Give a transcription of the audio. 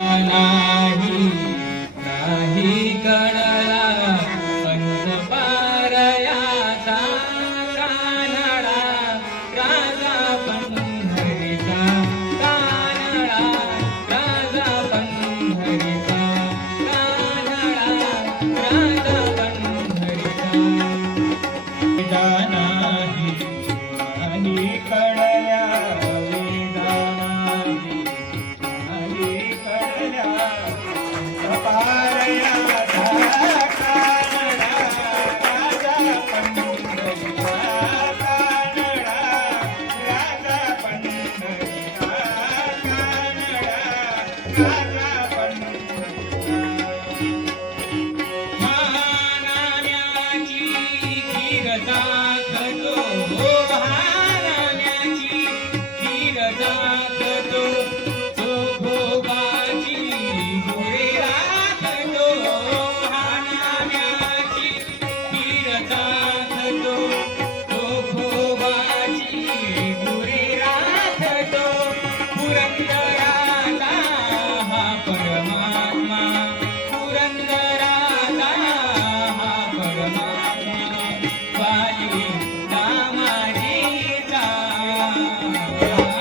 na राजा पंढरीचा महाराण्याची खीर yeah.